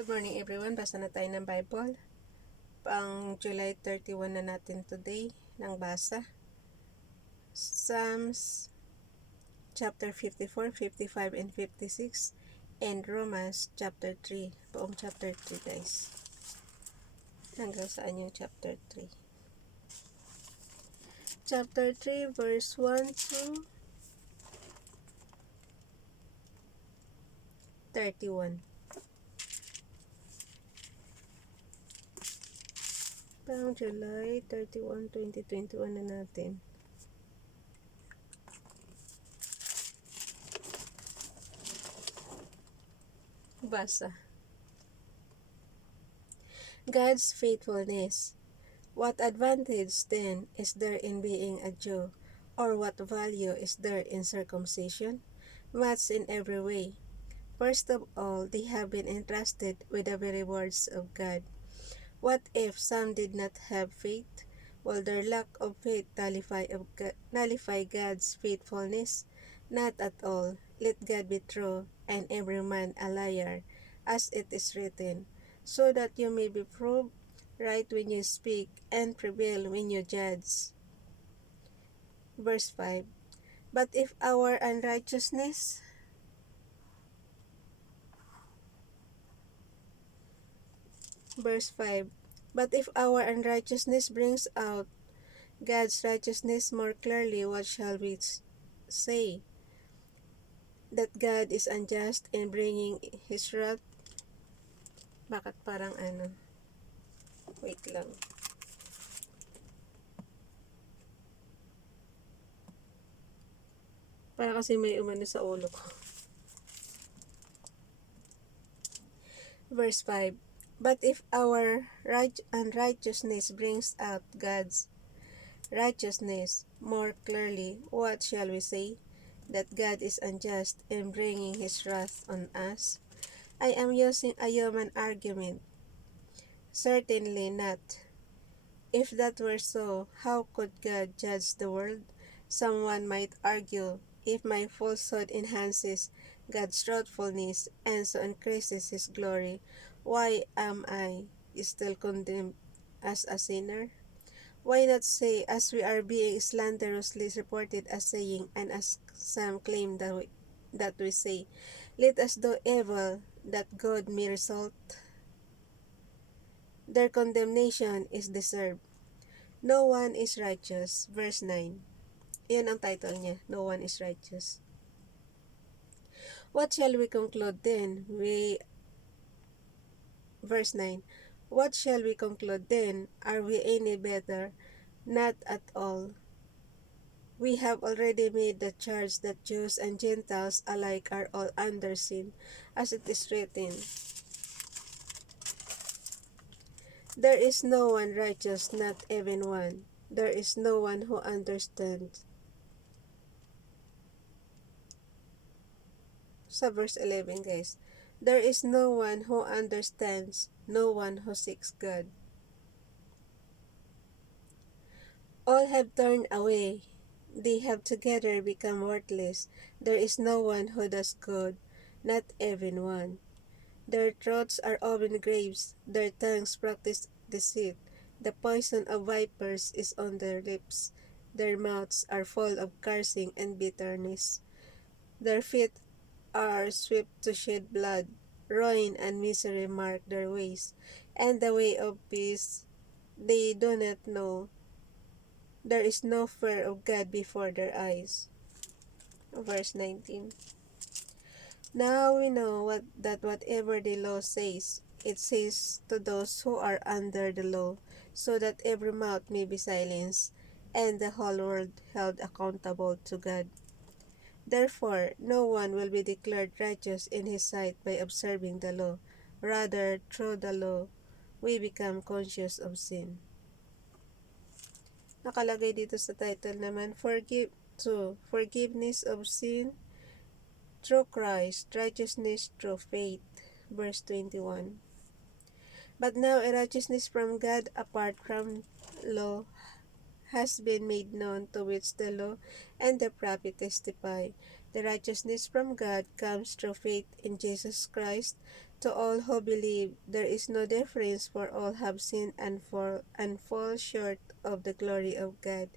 Good morning everyone. Basa na tayo ng Bible. Pang July 31 na natin today ng basa. Psalms chapter 54, 55, and 56 and Romans chapter 3. Buong chapter 3 guys. Hanggang saan yung chapter 3? Chapter 3 verse 1 to 31. Pang July 31, 2021 na natin. Basa. God's faithfulness. What advantage then is there in being a Jew, or what value is there in circumcision? Much in every way. First of all, they have been entrusted with the very words of God. What if some did not have faith? Will their lack of faith nullify God's faithfulness? Not at all. Let God be true, and every man a liar, as it is written, so that you may be proved right when you speak, and prevail when you judge. Verse 5. But if our unrighteousness Verse 5. But if our unrighteousness brings out God's righteousness more clearly, what shall we say? That God is unjust in bringing His wrath? Bakit parang Wait lang. Para kasi may umano sa ulo ko. Verse 5. But if our unrighteousness brings out God's righteousness more clearly, what shall we say? That God is unjust in bringing His wrath on us? I am using a human argument. Certainly not. If that were so, how could God judge the world? Someone might argue, if my falsehood enhances God's truthfulness and so increases His glory, why am I still condemned as a sinner? Why not say, as we are being slanderously reported as saying, and as some claim that we say, let us do evil, that good may result? Their condemnation is deserved. No one is righteous. Verse 9. Yan ang title niya. No one is righteous. What shall we conclude then? Verse 9. What shall we conclude then? Are we any better? Not at all. We have already made the charge that Jews and Gentiles alike are all under sin, as it is written, there is no one righteous, not even one. There is no one who understands. Sa verse 11 guys, there is no one who understands, no one who seeks God. All have turned away, they have together become worthless. There is no one who does good, not even one. Their throats are open graves, their tongues practice deceit. The poison of vipers is on their lips. Their mouths are full of cursing and bitterness. Their feet are swift to shed blood. Ruin and misery mark their ways, and the way of peace they do not know. There is no fear of God before their eyes. Verse 19. Now we know that whatever the law says, it says to those who are under the law, so that every mouth may be silenced, and the whole world held accountable to God. Therefore, no one will be declared righteous in His sight by observing the law. Rather, through the law, we become conscious of sin. Nakalagay dito sa title naman, forgiveness of sin through Christ, righteousness through faith. Verse 21. But now a righteousness from God apart from law has been made known, to which the law and the prophet testify. The righteousness from God comes through faith in Jesus Christ To all who believe, there is no difference, for all have sinned and fall short of the glory of God,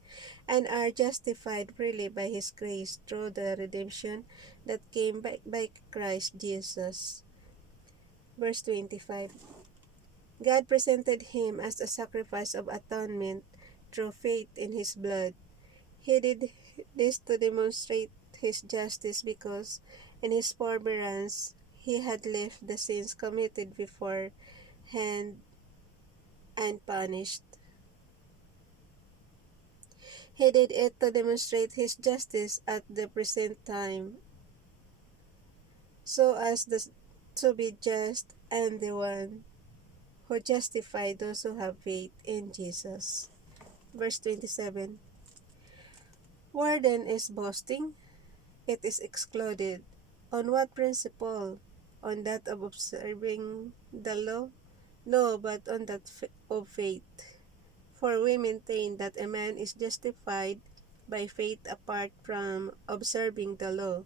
and are justified freely by His grace through the redemption that came by Christ Jesus. Verse 25. God presented Him as a sacrifice of atonement through faith in His blood. He did this to demonstrate His justice because, in His forbearance, He had left the sins committed beforehand unpunished. He did it to demonstrate His justice at the present time, so as to be just and the one who justify those who have faith in Jesus. Verse 27. Where then is boasting? It is excluded. On what principle? On that of observing the law? No, but on that of faith. For we maintain that a man is justified by faith apart from observing the law.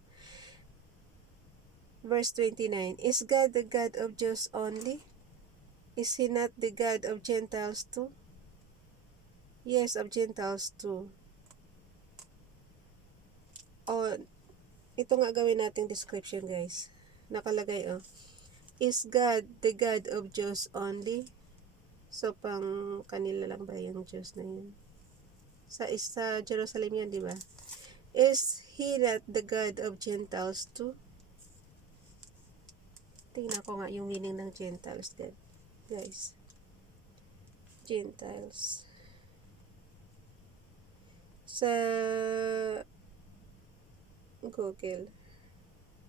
Verse 29. Is God the God of Jews only? Is He not the God of Gentiles too? Yes, of Gentiles too. O, ito nga gawin nating description, guys. Nakalagay, is God the God of Jews only? So, pang kanila lang ba yung Jews na yun? Sa Jerusalem yan, di ba? Is He not the God of Gentiles too? Tingnan ko nga yung meaning ng Gentiles, guys. Gentiles. Sa Google,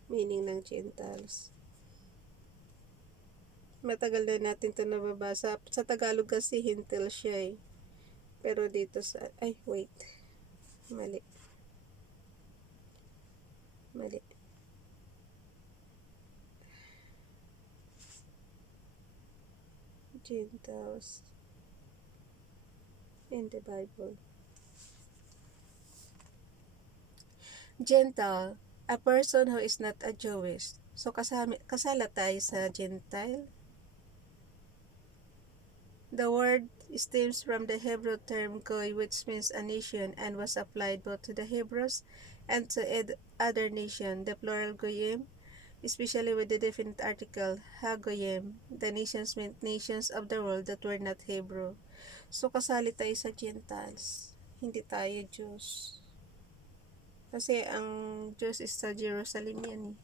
meaning ng Gentiles. Matagal na natin ito nababasa. Sa Tagalog kasi hintil siya eh. Pero dito sa... Ay, wait. Mali. Gentiles in the Bible. Gentile, a person who is not a Jewish. So, kasala tayo sa Gentile. The word stems from the Hebrew term goy, which means a nation, and was applied both to the Hebrews and to other nation. The plural goyim, especially with the definite article ha-goyim, the nations meant nations of the world that were not Hebrew. So, kasali tayo sa Gentiles. Hindi tayo Jews. Kasi ang Jews is sa Jerusalem yan eh.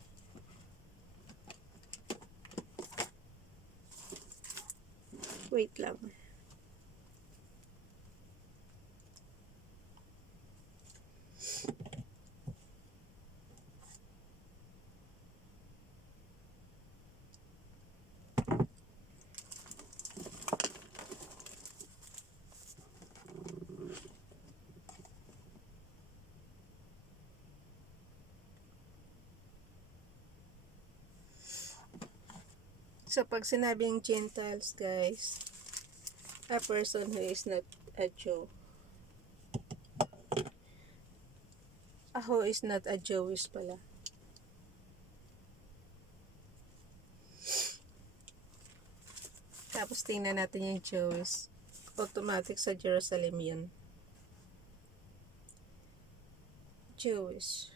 Wait lang. So, pag sinabing Gentiles, guys, a person who is not a Jew. Who is not a Jewish pala. Tapos, tingnan natin yung Jewish. Automatic sa Jerusalem yun. Jewish.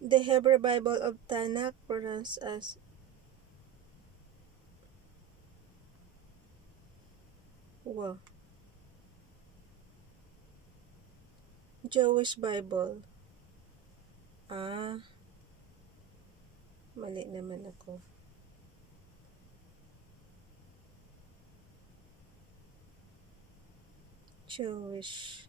The Hebrew Bible of Tanakh pronounced as Jewish Bible. Mali naman ako. Jewish.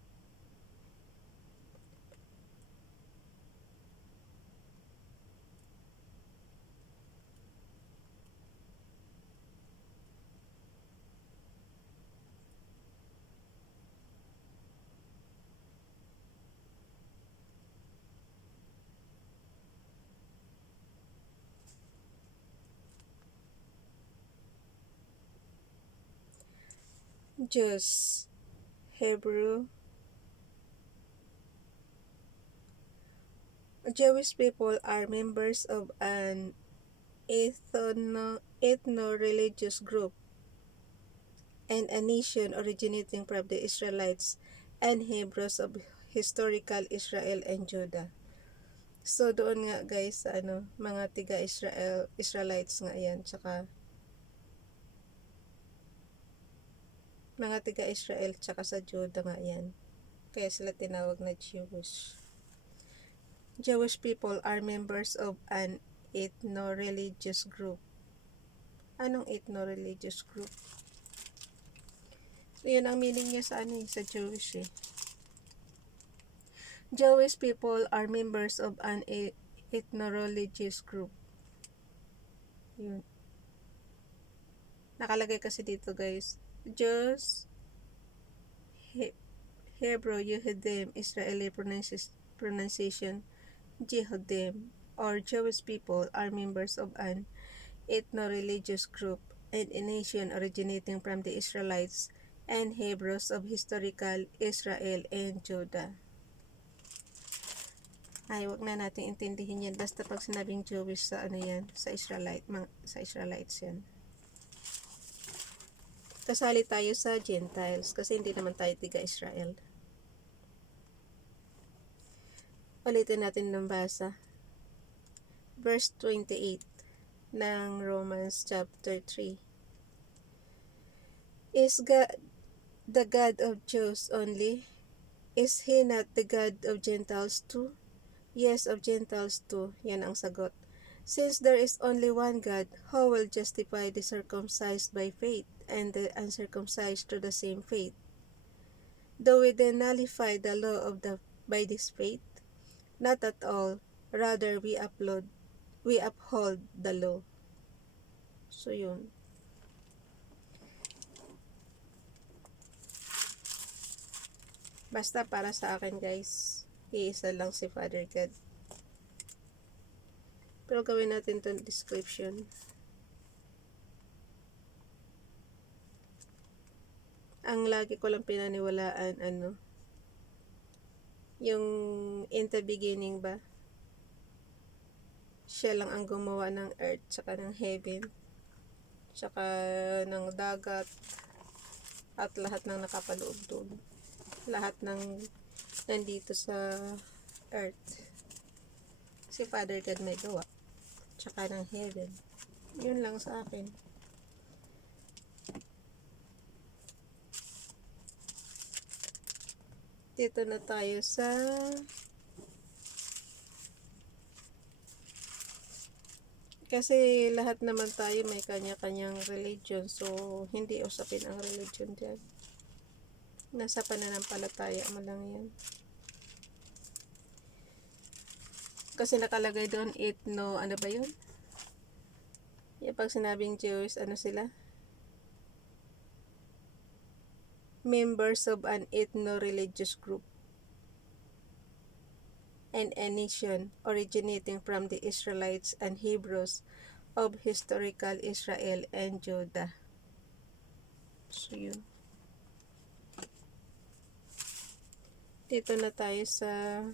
Jews, Hebrew. Jewish people are members of an ethno-religious group and a nation originating from the Israelites and Hebrews of historical Israel and Judah. So doon nga guys, mga Israelites nga yan, tsaka mga tiga-Israel tsaka sa Judah nga yan. Kaya sila tinawag na Jewish. Jewish people are members of an ethno-religious group. Anong ethno-religious group? Yun ang meaning niya sa Jewish eh. Jewish people are members of an ethno-religious group. Yun. Nakalagay kasi dito guys. Jews, Hebrew, Yehudim, Israeli pronunciation, Yehudim, or Jewish people are members of an ethno-religious group and a nation originating from the Israelites and Hebrews of historical Israel and Judah. Ay, wag na natin intindihin yan. Basta pag sinabing Jewish sa sa Israelites yan. Kasali tayo sa Gentiles kasi hindi naman tayo tiga-Israel. Ulitin natin ng basa. Verse 28 ng Romans chapter 3. Is God the God of Jews only? Is He not the God of Gentiles too? Yes, of Gentiles too. Yan ang sagot. Since there is only one God, how will justify the circumcised by faith and the uncircumcised through the same faith? Do we then nullify the law by this faith? Not at all. Rather, we uphold the law. So, yun. Basta para sa akin guys, iisa lang si Father God. Pero gawin natin itong description. Ang lagi ko lang pinaniwalaan, yung in the beginning ba, siya lang ang gumawa ng earth, tsaka ng heaven, tsaka ng dagat, at lahat ng nakapaloob doon. Lahat ng nandito sa earth. Si Father God may gawa. Tsaka ng heaven. Yun lang sa akin. Dito na tayo sa kasi lahat naman tayo may kanya-kanyang religion. So, hindi usapin ang religion dyan. Nasa pananampalataya mo lang yan. Kasi nakalagay doon, ano ba yun? Yung pag sinabing Jews, sila? Members of an ethno-religious group and a nation originating from the Israelites and Hebrews of historical Israel and Judah. So, yun. Dito na tayo sa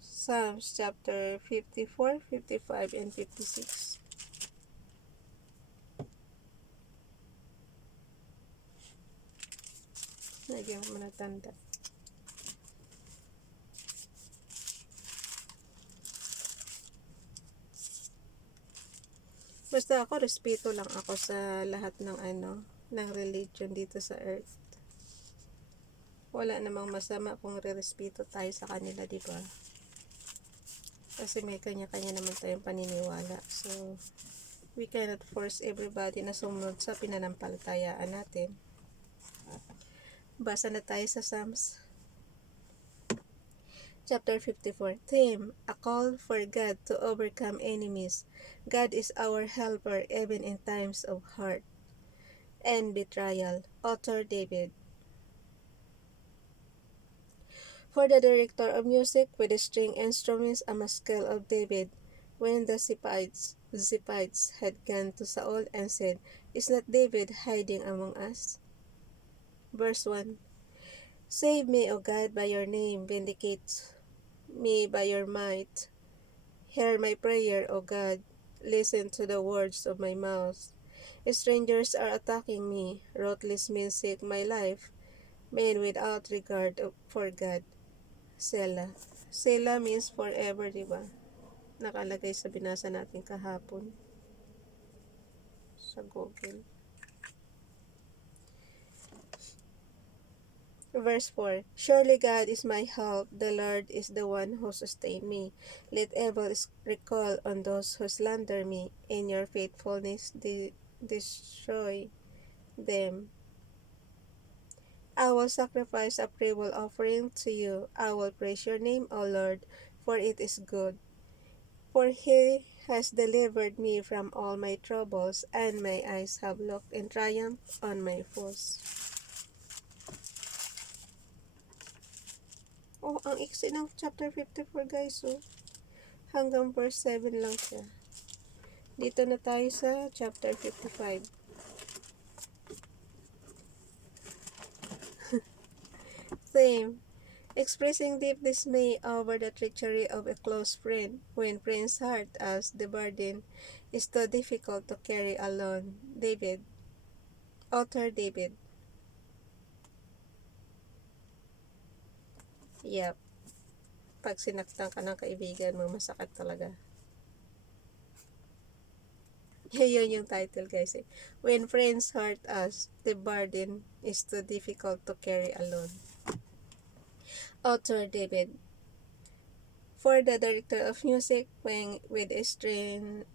Psalms chapter 54, 55, and 56. Nagyan mo na tanda. Basta ako, respeto lang ako sa lahat ng ng religion dito sa earth. Wala namang masama kung re-respeto tayo sa kanila, di ba? Kasi may kanya-kanya naman tayong paniniwala. So, we cannot force everybody na sumunod sa pinanampalatayaan natin. Basa na tayo sa Psalms. Chapter 54. Theme, a call for God to overcome enemies. God is our helper even in times of hurt and betrayal. Author David. For the director of music with the string instruments, a maskell of David, when the Ziphites had gone to Saul and said, Is not David hiding among us? Verse 1. Save me, O God, by your name. Vindicate me by your might. Hear my prayer, O God. Listen to the words of my mouth. Strangers are attacking me. Ruthless men seek my life. Men without regard for God. Selah. Selah means forever, di ba? Nakalagay sa binasa natin kahapon sa Google. Verse 4. Surely God is my help. The Lord is the one who sustains me. Let evil recall on those who slander me. In your faithfulness, destroy them. I will sacrifice a praise offering to you. I will praise your name, O Lord, for it is good. For he has delivered me from all my troubles, and my eyes have looked in triumph on my foes. Oh, ang iksi ng chapter 54 guys, oh. Hanggang verse 7 lang siya. Dito na tayo sa chapter 55. Theme. Expressing deep dismay over the treachery of a close friend when friend's heart as the burden is too difficult to carry alone. David. Author David. Yep. Pag sinaktan ka ng kaibigan mo, masakit talaga. Yun yung title guys eh. When friends hurt us, the burden is too difficult to carry alone. Author David. For the director of music, playing with string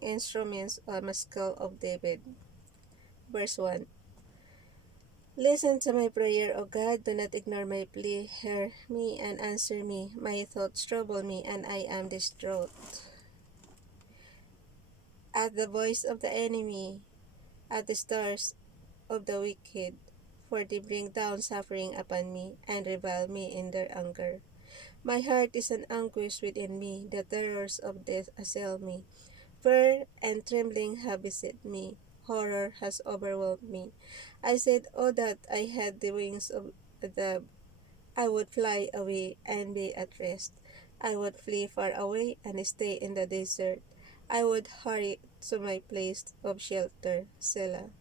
instruments on a skull of David. Verse 1. Listen to my prayer, O God. Do not ignore my plea. Hear me and answer me. My thoughts trouble me, and I am distraught. At the voice of the enemy, at the stars of the wicked, for they bring down suffering upon me, and revile me in their anger. My heart is an anguish within me. The terrors of death assail me. Fear and trembling have beset me. Horror has overwhelmed me. I said, oh, that I had the wings of a dove. I would fly away and be at rest. I would flee far away and stay in the desert. I would hurry to my place of shelter. Selah.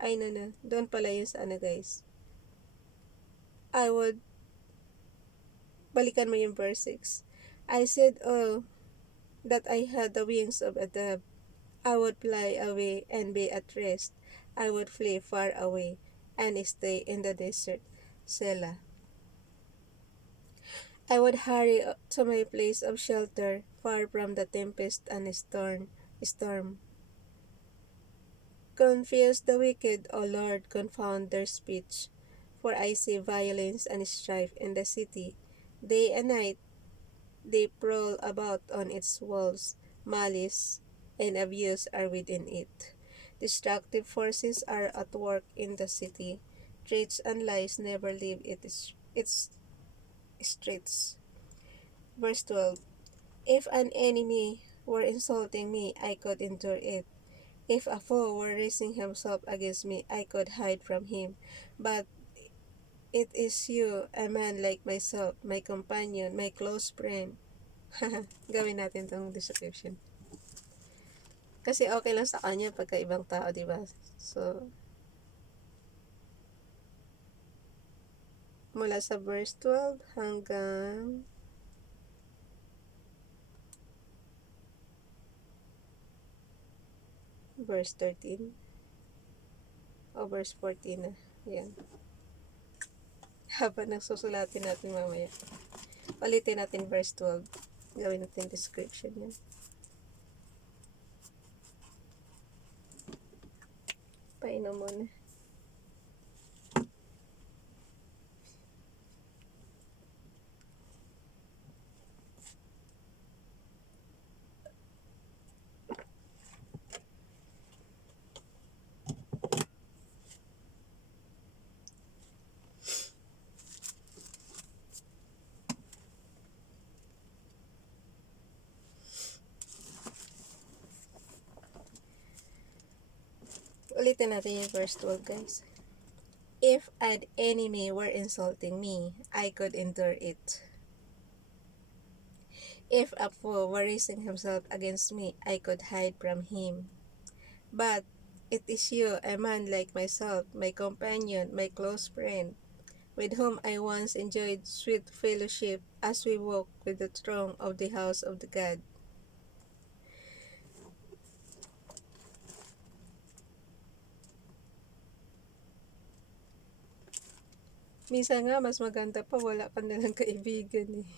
Ay, no. Doon pala yun sa ano, guys. I would, balikan mo yung verse 6. I said, oh, that I had the wings of a dove. I would fly away and be at rest. I would flee far away and stay in the desert. Selah. I would hurry to my place of shelter, far from the tempest and storm. Confuse the wicked, O Lord, confound their speech. For I see violence and strife in the city. Day and night they prowl about on its walls. Malice and abuse are within it. Destructive forces are at work in the city. Traits and lies never leave its streets. Verse 12. If an enemy were insulting me, I could endure it. If a foe were raising himself against me, I could hide from him. But it is you, a man like myself, my companion, my close friend. Gawin natin tong description. Kasi okay lang sa kanya pagka ibang tao, di ba? So, mula sa verse 12 hanggang verse 13 o verse 14 na. Yan. Habang nagsusulatin natin mamaya. Palitin natin verse 12. Gawin natin description yan. Painom muna. Ulitin natin yung verse 12, guys. If an enemy were insulting me, I could endure it. If a foe were raising himself against me, I could hide from him. But it is you, a man like myself, my companion, my close friend, with whom I once enjoyed sweet fellowship as we walked with the throng of the house of the God. Minsan nga, mas maganda pa, wala ka nalang kaibigan eh.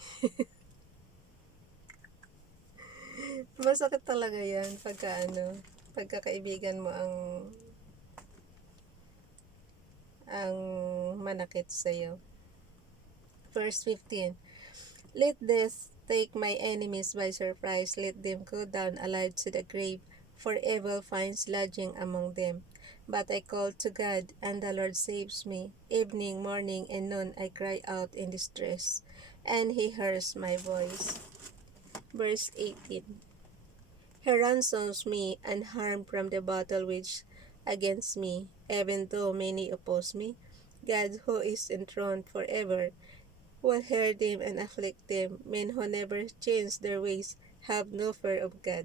Masakit talaga yan pagka kaibigan mo ang manakit sa'yo. Verse 15. Let death take my enemies by surprise, let them go down alive to the grave, for evil finds lodging among them. But I call to God, and the Lord saves me. Evening, morning, and noon I cry out in distress, and He hears my voice. Verse 18. He ransoms me unharmed from the battle which against me, even though many oppose me. God, who is enthroned forever, will hear them and afflict them. Men who never change their ways have no fear of God.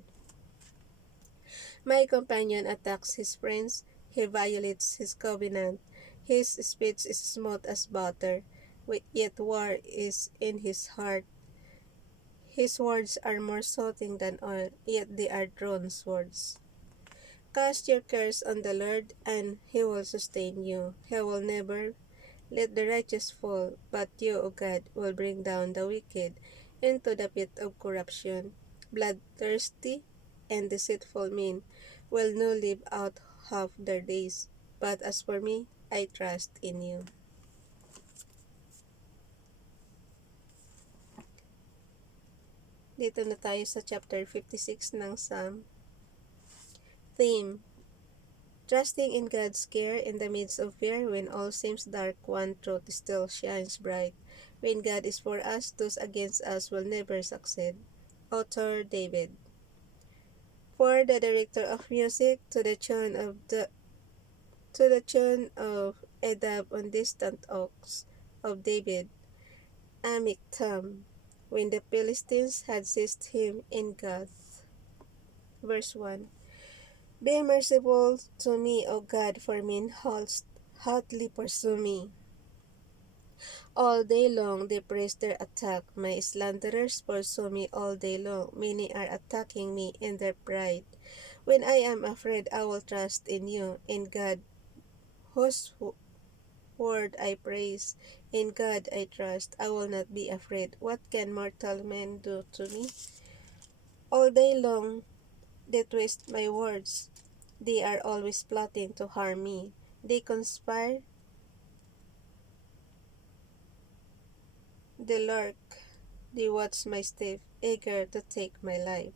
My companion attacks his friends. He violates his covenant. His speech is smooth as butter, yet war is in his heart. His words are more soothing than oil, yet they are drawn swords. Cast your cares on the Lord, and He will sustain you. He will never let the righteous fall, but you, O God, will bring down the wicked into the pit of corruption. Bloodthirsty and deceitful men will not live out half their days. But as for me, I trust in you. Dito na tayo sa chapter 56 ng Psalm. Theme: trusting in God's care in the midst of fear. When all seems dark, one truth still shines bright. When God is for us, those against us will never succeed. Author David. For the director of music, to the tune of a dove on distant oaks of David, Amiktam, when the Philistines had seized him in Gath. Verse 1. Be merciful to me, O God, for men hotly pursue me. All day long they press their attack. My slanderers pursue me all day long. Many are attacking me in their pride. When I am afraid, I will trust in you, in God, whose word I praise. In God I trust. I will not be afraid. What can mortal men do to me? All day long they twist my words. They are always plotting to harm me. They conspire, they lurk, they watch my step, eager to take my life.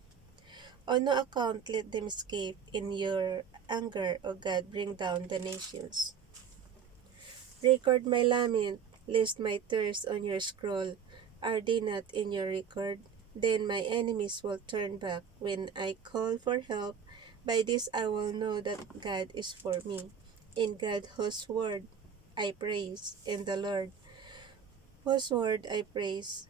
On no account let them escape. In your anger, O God, bring down the nations. Record my lament, list my tears on your scroll. Are they not in your record? Then my enemies will turn back. When I call for help, by this I will know that God is for me. In God whose word I praise, in the Lord whose word I praise.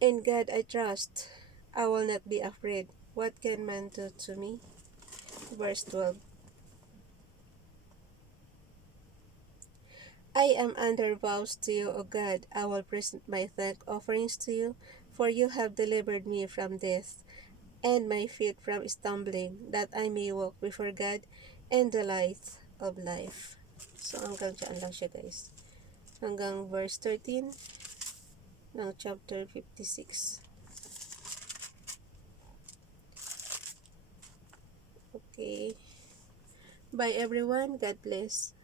In God I trust. I will not be afraid. What can man do to me? Verse 12. I am under vows to you, O God. I will present my thank offerings to you, for you have delivered me from death, and my feet from stumbling, that I may walk before God and the light of life. So hanggang dyan lang siya, guys. Hanggang verse 13 ng chapter 56. Okay. Bye everyone. God bless.